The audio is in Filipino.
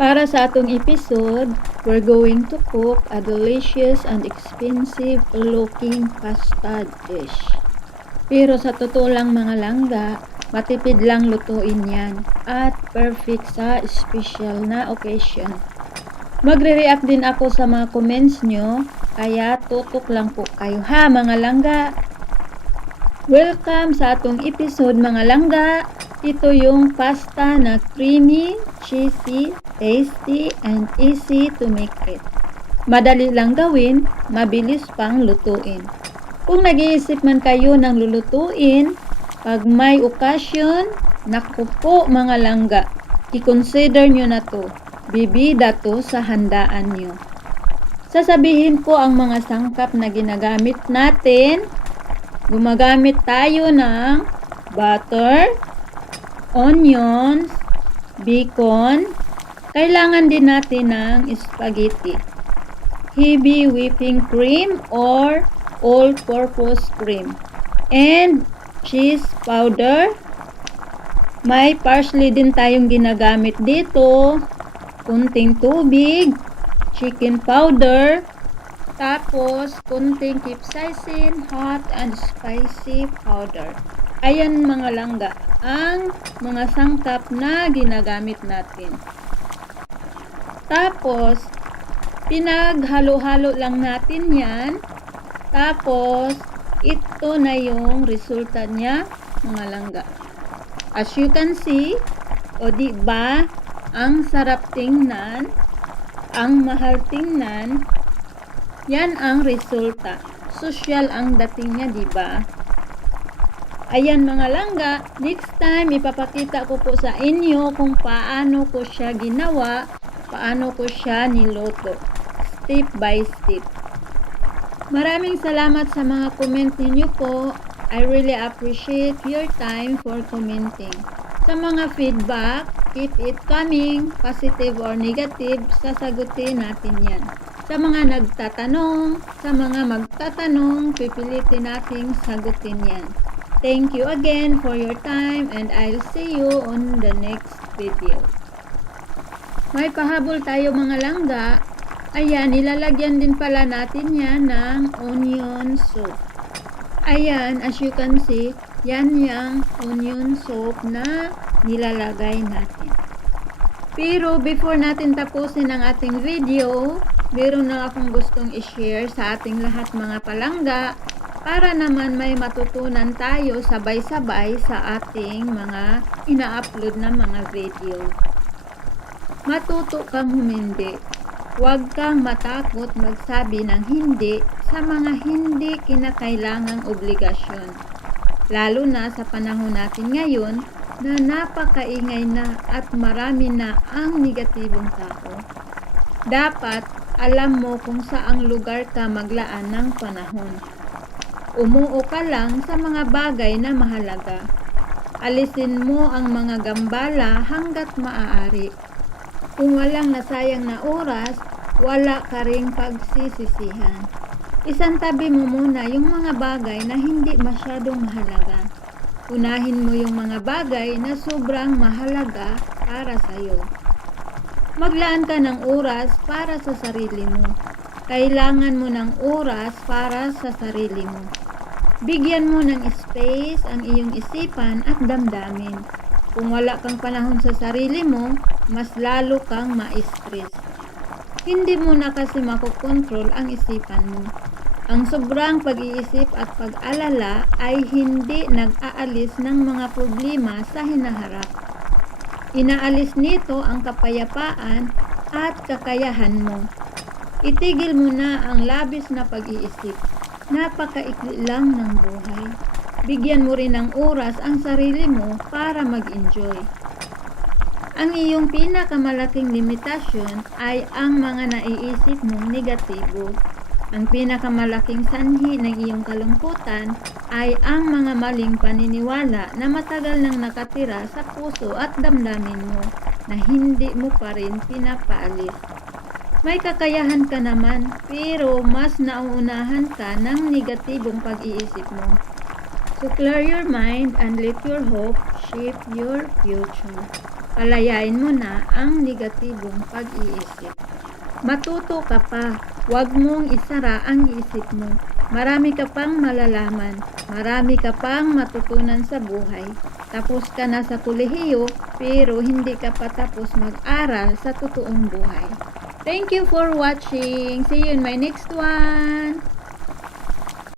Para sa atong episode, we're going to cook a delicious and expensive looking pasta dish. Pero sa totoo lang mga langga, matipid lang lutuin yan at perfect sa special na occasion. Magre-react din ako sa mga comments nyo, kaya tutok lang po kayo ha mga langga. Welcome sa atong episode mga langga. Ito yung pasta na creamy, cheesy, tasty, and easy to make it. Madali lang gawin, mabilis pang lutuin. Kung nag-iisip man kayo ng lulutuin, pag may okasyon, naku po mga langga, i-consider nyo na to. Bibida to sa handaan nyo. Sasabihin ko ang mga sangkap na ginagamit natin. Gumagamit tayo ng butter, onions, bacon. Kailangan din natin ng spaghetti, heavy whipping cream or all-purpose cream, and cheese powder. May parsley din tayong ginagamit dito, kunting tubig, chicken powder, tapos kunting capsaicin, hot and spicy powder. Ayan mga langga, ang mga sangkap na ginagamit natin. Tapos, pinaghalo-halo lang natin yan. Tapos, ito na yung resulta niya mga langga. As you can see, o di ba, ang sarap tingnan, ang mahal tingnan, yan ang resulta. Social ang dating niya, di ba? Ayan mga langga, next time ipapakita ko po sa inyo kung paano ko siya ginawa, paano ko siya niluto. Step by step. Maraming salamat sa mga comment ninyo po. I really appreciate your time for commenting. Sa mga feedback, keep it coming, positive or negative, sasagutin natin yan. Sa mga nagtatanong, sa mga magtatanong, pipilitin nating sagutin yan. Thank you again for your time and I'll see you on the next video. May pahabol tayo mga langga. Ayan, nilalagyan din pala natin yan ng onion soup. Ayan, as you can see, yan yung onion soup na nilalagay natin. Pero before natin tapusin ang ating video, meron na akong gustong i-share sa ating lahat mga palangga para naman may matutunan tayo sabay-sabay sa ating mga ina-upload na mga video. Matuto kang humindi. Huwag kang matakot magsabi ng hindi sa mga hindi kinakailangang obligasyon. Lalo na sa panahon natin ngayon na napakaingay na at marami na ang negatibong tao. Dapat alam mo kung saang lugar ka maglaan ng panahon. Umuo ka lang sa mga bagay na mahalaga. Alisin mo ang mga gambala hanggat maaari. Kung walang nasayang na oras, wala ka ring pagsisisihan. Isantabi mo muna yung mga bagay na hindi masyadong mahalaga. Unahin mo yung mga bagay na sobrang mahalaga para sa'yo. Maglaan ka ng oras para sa sarili mo. Kailangan mo ng oras para sa sarili mo. Bigyan mo ng space ang iyong isipan at damdamin. Kung wala kang panahon sa sarili mo, mas lalo kang ma-stress. Hindi mo na kasi makokontrol ang isipan mo. Ang sobrang pag-iisip at pag-alala ay hindi nag-aalis ng mga problema sa hinaharap. Inaalis nito ang kapayapaan at kakayahan mo. Itigil mo na ang labis na pag-iisip. Napakaikli lang ng buhay. Bigyan mo rin ng oras ang sarili mo para mag-enjoy. Ang iyong pinakamalaking limitasyon ay ang mga naiisip mong negatibo. Ang pinakamalaking sanhi ng iyong kalungkutan ay ang mga maling paniniwala na matagal nang nakatira sa puso at damdamin mo na hindi mo pa rin pinapaalis. May kakayahan ka naman, pero mas nauunahan ka ng negatibong pag-iisip mo. So clear your mind and let your hope shape your future. Palayain mo na ang negatibong pag-iisip. Matuto ka pa, huwag mong isara ang isip mo. Marami ka pang malalaman, marami ka pang matutunan sa buhay. Tapos ka na sa kolehiyo, pero hindi ka pa tapos mag-aral sa totoong buhay. Thank you for watching. See you in my next one.